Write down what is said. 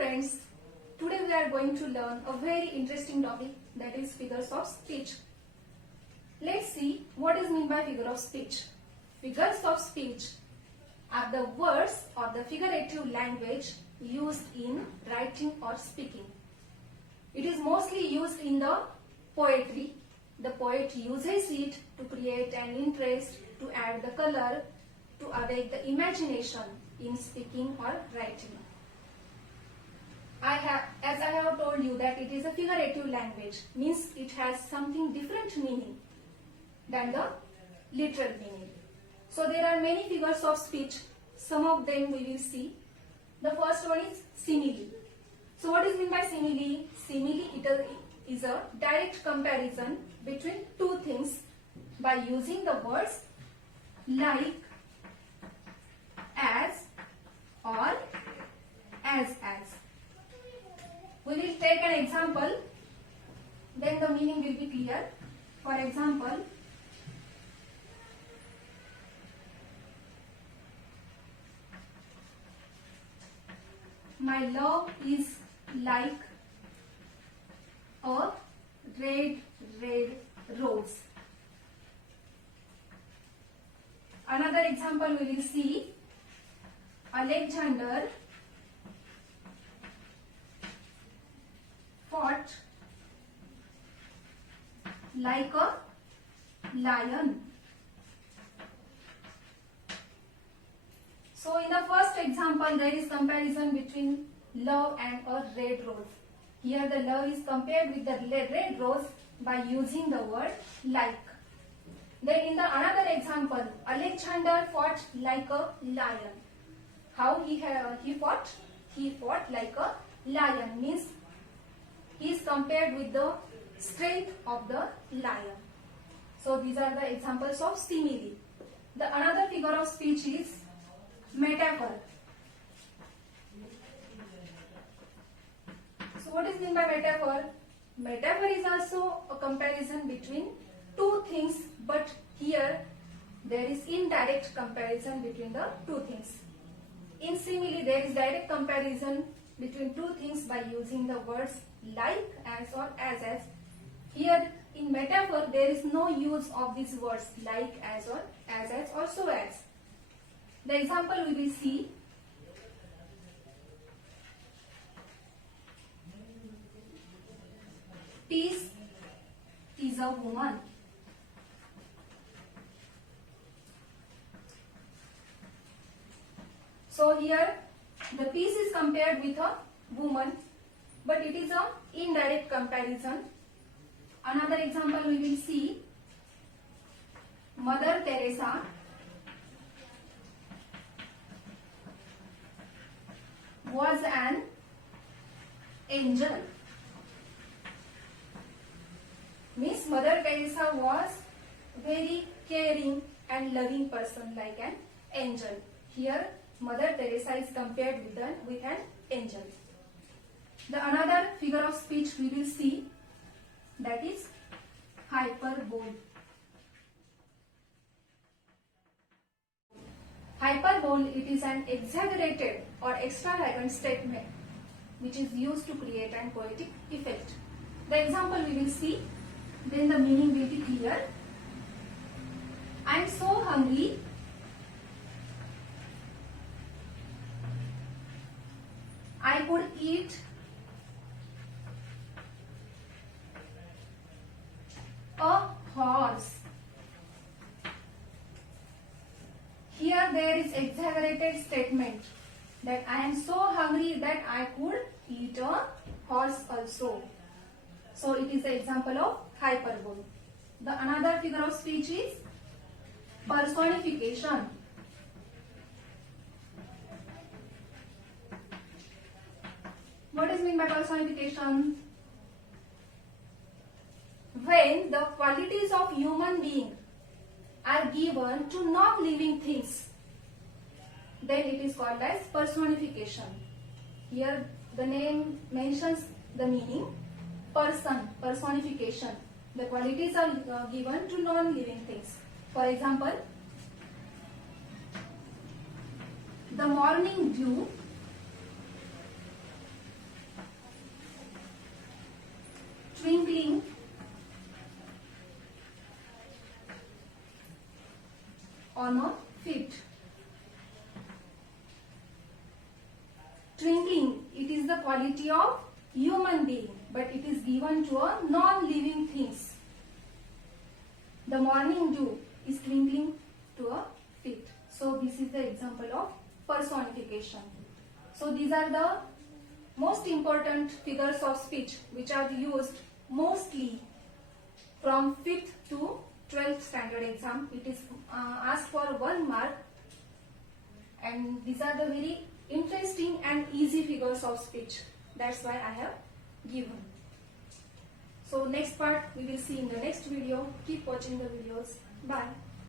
friends, today we are going to learn a very interesting topic, that is figures of speech. Let's see what is meant by figure of speech. Figures of speech are the words or the figurative language used in writing or speaking. It is mostly used in the poetry. The poet uses it to create an interest, to add the color, to awake the imagination in speaking or writing. As I have told you that it is a figurative language, means it has something different meaning than the literal meaning. So there are many figures of speech. Some of them we will see. The first one is simile. So what is meant by simile? Simile is a direct comparison between two things by using the words like, as or as. We will take an example, then the meaning will be clear. For example, my love is like a red rose. Another example we will see, Alexander fought like a lion. So in the first example, there is comparison between love and a red rose. Here the love is compared with the red rose by using the word like. Then in the another example, Alexander fought like a lion. How he fought? He fought like a lion, means he is compared with the strength of the lion. So these are the examples of simile. The another figure of speech is metaphor. So what is meant by metaphor? Metaphor is also a comparison between two things, but here there is indirect comparison between the two things. In simile, there is direct comparison between two things by using the words like, as or as. Here in metaphor, there is no use of these words like, as or so as. The example we will see. Peace is a woman. So here the peace is compared with a woman, but it is an indirect comparison. Another example we will see, Mother Teresa was an angel. Miss Mother Teresa was very caring and loving person, like an angel. Here Mother Teresa is compared with an angel. The another figure of speech we will see, that is hyperbole. Hyperbole, it is an exaggerated or extravagant statement which is used to create an poetic effect. The example we will see, then the meaning will be clear. I am so hungry, I could eat a horse. Here there is exaggerated statement that I am so hungry that I could eat a horse also. So it is the example of hyperbole. The another figure of speech is personification. What is meant by personification? When the qualities of human being are given to non-living things, then it is called as personification. Here the name mentions the meaning, person, personification. The qualities are given to non-living things. For example, the morning dew the quality of human being, but it is given to a non-living things. The morning dew is twinkling to a feet. So this is the example of personification. So these are the most important figures of speech which are used mostly from 5th to 12th standard exam. It is asked for 1 mark, and these are the very interesting and easy figures of speech. That's why I have given. So next part we will see in the next video. Keep watching the videos. Bye.